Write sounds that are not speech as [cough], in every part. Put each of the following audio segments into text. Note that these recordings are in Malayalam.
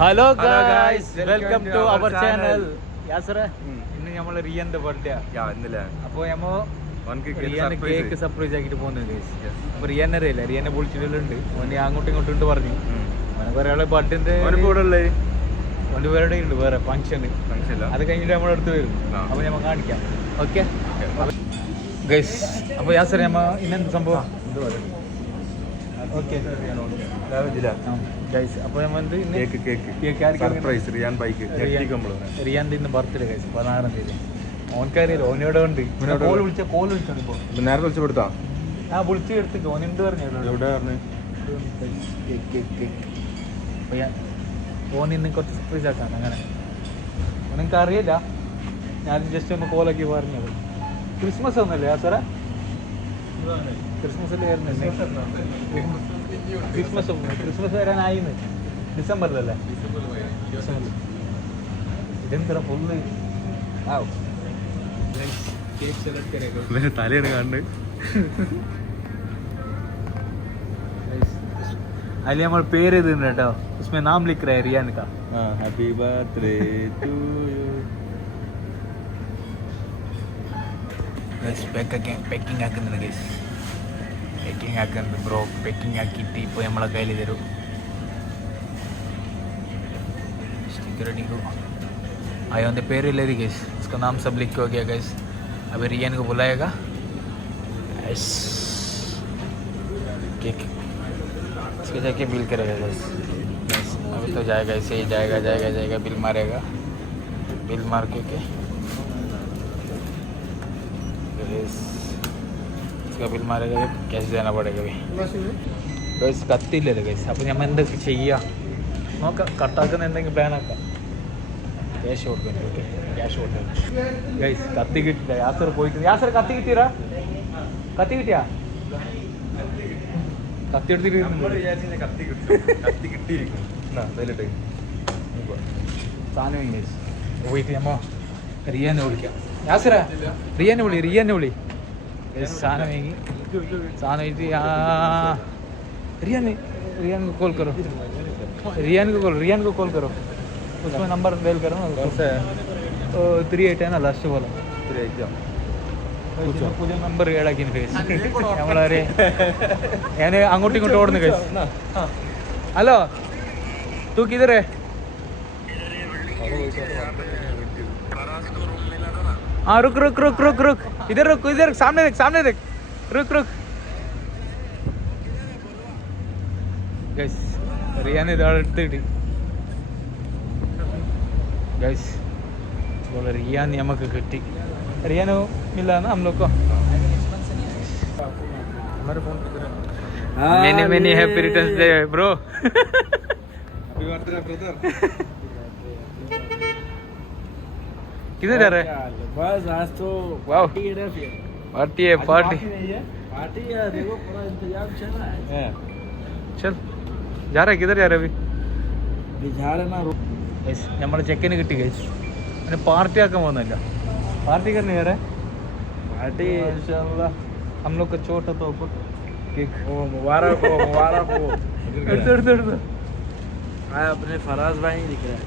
Hello guys welcome to our channel. യാസറ ഇന്ന് നമ്മൾ റിയന്റെ ബർത്ത്ഡേ യാ ഇന്നലെ അപ്പൊ നമ്മ. കേക്ക് സർപ്രൈസ് ആക്കിട്ട് പോകുന്നത് ഗൈസ്. അപ്പൊ റിയാനെ അറിയില്ല. റിയാനെ വിളിച്ചിട്ടുണ്ട് ഓന് അങ്ങോട്ടും ഇങ്ങോട്ടും ഉണ്ട് പറഞ്ഞു. ഓനെ ഓനക്ക് ഒരാളെ ബർത്ത്ഡേ ഓനിപ്പോ ഇവിടെ ഉള്ളേ? ഓന്റെ പേരുടെ ഉണ്ട്. വേറെ ഫംഗ്ഷൻ അത് കഴിഞ്ഞിട്ട് നമ്മൾ അടുത്ത് വരും. അപ്പോൾ അപ്പൊ നമ്മ കാണിക്കാം. ഓക്കെ ഗൈസ് അപ്പൊ യാസറ നമ്മ ഇന്നെന്ത് സംഭവം? ഓക്കെ ഗൈസ് അപ്പൊ നമ്മ എന്ത് ഇന്ന് cake cake. Cake surprise Riyan bike. ഇന്ന് ബർത്ത്ഡേ പതിനാറാം തീയതി. ഉണ്ട്. കോൾ വിളിച്ച കോൾ നേരെ വിളിച്ചു കൊടുത്താ? ആ വിളിച്ച് എടുത്തിട്ട് ഓനുണ്ട് പറഞ്ഞു എവിടെ പറഞ്ഞു? ഇന്ന് കുറച്ച് സർപ്രൈസ് അങ്ങനെ. അറിയില്ല. ഞാൻ ജസ്റ്റ് ഒന്ന് കോളാക്കി പറഞ്ഞത്. ക്രിസ്മസ് ഒന്നല്ലേ ആ സാറേ ക്രിസ്മസ് വരുന്നില്ലേ ക്രിസ്മസ് ക്രിസ്മസ് വരാനായിന്ന്. ഡിസംബറിലല്ലേ? ഇതെന്താ ഫുള്ള് ആവും തലയാണ് കണ്ട്. അതിൽ നമ്മൾ പേര് എഴുതുന്നുണ്ട് കേട്ടോ. ഉസ്മേ നാം ലിഖ് റേ റിയാൻ കാ happy birthday to you guys packing ആക്കുന്നുണ്ട് ഗൈസ് പാക്കിംഗ് ആക്കുന്നുണ്ട് ബ്രോ പാക്കിംഗ് ആക്കിയിട്ട് ഇപ്പോൾ നമ്മളെ കയ്യിൽ തരും स्टिकर अडिको आया उनके पेड़ ले रही गैस उसका नाम सब लिख के हो गया गैस अभी रियान को बुलाएगा यस केक इसके जाके बिल करेगा गैस गैस अभी तो जाएगा ऐसे ही जाएगा जाएगा जाएगा बिल मारेगा बिल मार के के गैस കപിൽ മാരെ ക്യാഷ് തേന പടേക്കവേ ഗൈസ് കത്തില്ലല്ലോ ഗൈസ് അപ്പോൾ നമ്മൾ എന്തൊക്കെ ചെയ്യുക നോക്കാം കട്ടാക്കുന്ന എന്തെങ്കിലും പ്ലാൻ ആക്കാം. ക്യാഷ് കൊടുക്കും ഓക്കെ ക്യാഷ് കൊടുക്കും. ഗൈസ് കത്തി കിട്ടില്ല യാസർ പോയിട്ട് യാസർ കത്തി കിട്ടിയാ കത്തി കിട്ടിയാ? കത്തി എടുത്തിട്ട് കത്തി കിട്ടും സാധനം പോയിട്ട് നമ്മ റിയാനെ വിളിക്കാം. യാസിറ റിയാനെ വിളി റിയാനെ വിളി. സാധനം വാങ്ങി साथ में थी हाँ रियान रियान को कॉल करो रियान को कॉल रियान को कॉल करो उसमें नंबर डेल करो ना ത്രീ എയ്റ്റ് ആണ് ലാസ്റ്റ് പോലെ പുതിയ നമ്പർ ഏടാക്കി ഫേസ് നമ്മളെ ഞാൻ അങ്ങോട്ടും ഇങ്ങോട്ടും ഓടുന്നു കേസ് [laughs] ഹലോ തൂ കിതറേ हाँ रुक रुक रुक रुक रुक। इधर रुक इधर रुक सामने देख सामने देख। रुक रुक। गैस रिया ने दौड़ते थी गैस बोल रिया ने हमको घटी। रिया ने मिला ना हम लोग को? हमारे फ़ोन मैंने मैंने happy returns day bro happy birthday brother किधर जा रहे बस आज तो वाओ पार्टी है ना फिर पार्टी है पार्टी पार्टी है देखो पूरा इंतजाम चल रहा है चल जा रहे किधर जा रहे अभी बिहार है ना रो- ഗൈസ് നമ്മൾ ചെക്കന് കിട്ടി ഗൈസ് പിന്നെ പാർട്ടി ആക്കാൻ പോകുന്നില്ല പാർട്ടി करने जा रहे पार्टी माशाल्लाह हम लोग का छोटा तो केक ओ मुबारक हो मुबारक हो എടുത്ത് എടുത്ത് എടുത്ത് हाँ अपने फराज भाई ही दिख रहा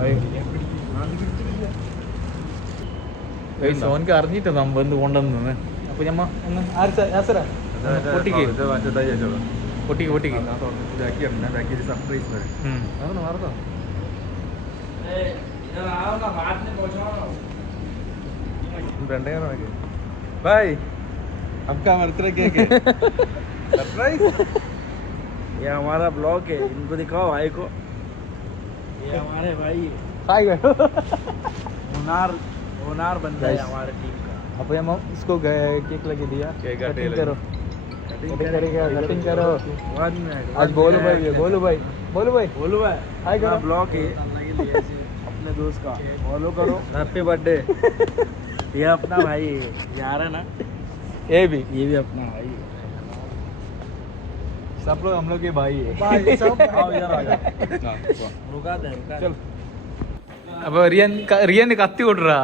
है ഗൈസ് ഓനക്ക് അറിഞ്ഞിട്ട് നമ്മ എന്ത് കൊണ്ടുവന്നു അപ്പൊ ഞമ്മ ഒന്ന് ആർസര പൊട്ടിക്ക് പൊട്ടിക്ക് പൊട്ടിക്ക് സർപ്രൈസ് വരെ ഉം. അതൊന്ന് മാറത്തോ इधर आओ ना बाद में पहुंचाओ രണ്ടേ बाय आपका बर्थडे केक है सरप्राइज ये हमारा ब्लॉग है इनको दिखाओ भाई को ये हमारे भाई ഹായ് ओनार होनार बंदा है हमारे टीम का। अब हम इसको केक लगे दिया। कटिंग करो। कटिंग करेगा। कटिंग करो। वन मिनट आज बोलो भाई बोलो भाई बोलो भाई। बोलो भाई। हाय करो। ब्लॉग है अपने दोस्त का। फॉलो करो। हैप्पी बर्थडे [laughs] ये अपना भाई जा रहा ना? ये भी। ये भी अपना भाई। सब लोग हम लोग के भाई है। भाई सब [laughs] आओ इधर आ जाओ। रुका। दे रुका चल। अब रियन रियन कत्ती उड़ रहा।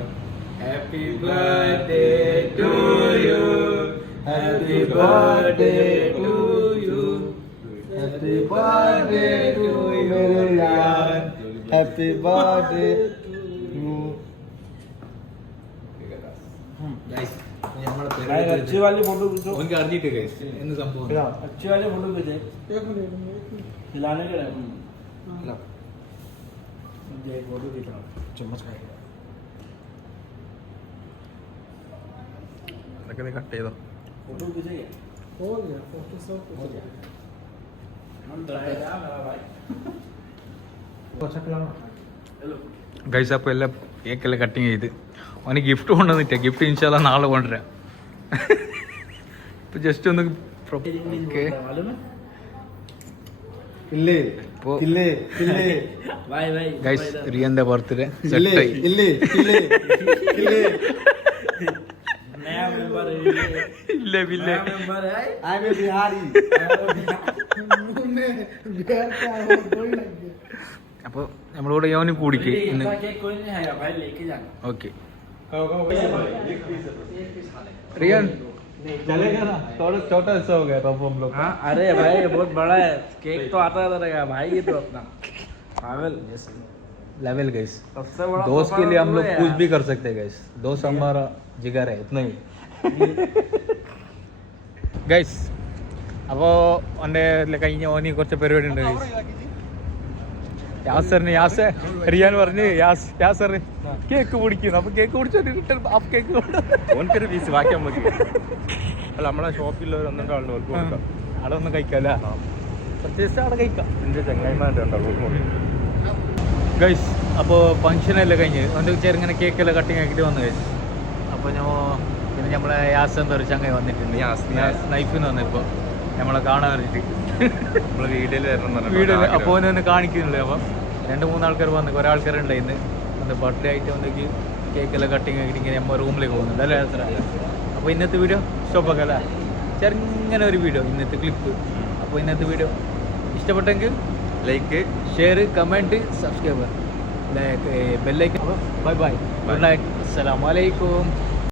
Happy birthday to you. Happy birthday to you. Happy birthday to मेरे यार हैप्पी बर्थडे टू अच्छी वाली फोटो खींचो ഓനിക്ക് അറിഞ്ഞിട്ട് guys, എന്ത് സംഭവം अच्छी वाली फोटो खींचे खिलाने के लिए मुझे एक फोटो खींचना चम्मच खाएगा അതൊക്കെ നീ കട്ട് ചെയ്തോ? ഗൈസ് അപ്പോൾ എല്ലാം കേക്കെല്ലാം കട്ടിങ് ചെയ്ത്. അവന് ഗിഫ്റ്റ് കൊണ്ടുവന്നിട്ടേ. ഗിഫ്റ്റ് ഇൻഷാല്ല നാളെ കൊണ്ടുവരാം. ഇപ്പം ജസ്റ്റ് ഒന്ന് ഓക്കെ ഗൈസ് റിയന്റെ ബർത്ത്ഡേ സെറ്റായി [laughs] मेंबर है ഇല്ല ഇല്ല नया मेंबर है ഐ എം എ ബിഹാരി അപ്പോൾ നമ്മളിവിടെ യോനി കൂടിക്ക് ഇന്ന് इतना केक कोई नहीं है भाई लेके जाना ഓക്കെ रियन चलेगा ना थोड़ा छोटा सा हो गया तो हम लोग हाँ अरे भाई ये बहुत बड़ा है केक तो आता रहेगा भाई ये तो अपना पागल लेवल गैस सबसे बड़ा दोस्त के लिए हम लोग है कुछ यार। भी कर सकते हैं गैस दोस्त हमारा जिगर है इतना ही ഗൈസ് അപ്പോൾ എന്റെ കഴിഞ്ഞ ഓനി കുറച്ച് പരിപാടി ഉണ്ട് ഗൈസ് യാസറിന് യാസ റിയാൻ പറഞ്ഞ് യാസ് യാസർ കേക്ക് പിടിക്കുന്നു. അപ്പൊ കേക്ക് കുടിച്ചോണ്ട് ആ കേക്ക് ഓൻക്കൊരു പീസ് ബാക്കി നമുക്ക് അല്ല നമ്മളെ ഷോപ്പിൽ ഒന്നും ആളിന് ഓർക്ക് കൊടുക്കാം. അവിടെ ഒന്നും കഴിക്കാല്ല. പ്രത്യേകിച്ച് അവിടെ കഴിക്കാം. എന്റെ ചങ്ങായിമാരുടെ ഉണ്ടാവും ഗൈസ് അപ്പോൾ ഫംഗ്ഷനെല്ലാം കഴിഞ്ഞ്. ഒന്ന് ചെറുങ്ങനെ കേക്കെല്ലാം കട്ടിങ് ആക്കിയിട്ട് വന്നു ഗൈസ് അപ്പോൾ ഞാൻ നമ്മളെ യാസ് എന്താ ഒരു ചങ്ങായി വന്നിട്ടുണ്ട്. നൈഫിന്ന് വന്നു ഇപ്പോൾ നമ്മളെ കാണാൻ വേണ്ടിയിട്ട് അപ്പോ വീഡിയോയിൽ വരണം വീട് അപ്പോൾ ഒന്ന് കാണിക്കുന്നില്ല അപ്പം രണ്ട് മൂന്ന് ആൾക്കാർ വന്ന് കുറേ ആൾക്കാരുണ്ട് ഇന്ന് ഒന്ന് ബർത്ത്ഡേ ആയിട്ട് കേക്ക് കേക്കെല്ലാം കട്ടിങ് ഇങ്ങനെ നമ്മൾ റൂമിലേക്ക് പോകുന്നുണ്ട്. അല്ലേ യാത്ര? അപ്പോൾ ഇന്നത്തെ വീഡിയോ സ്റ്റോപ്പൊക്കെ അല്ലേ? ചെറുങ്ങനെ ഒരു വീഡിയോ ഇന്നത്തെ ക്ലിപ്പ് അപ്പോൾ ഇന്നത്തെ വീഡിയോ ഇഷ്ടപ്പെട്ടെങ്കിൽ ലൈക്ക് ഷെയർ കമന്റ് സബ്സ്ക്രൈബർ ബെല്ലൈക്കൻ ബൈ ബൈ ഗുഡ് നൈറ്റ് അസ്സലാമലൈക്കും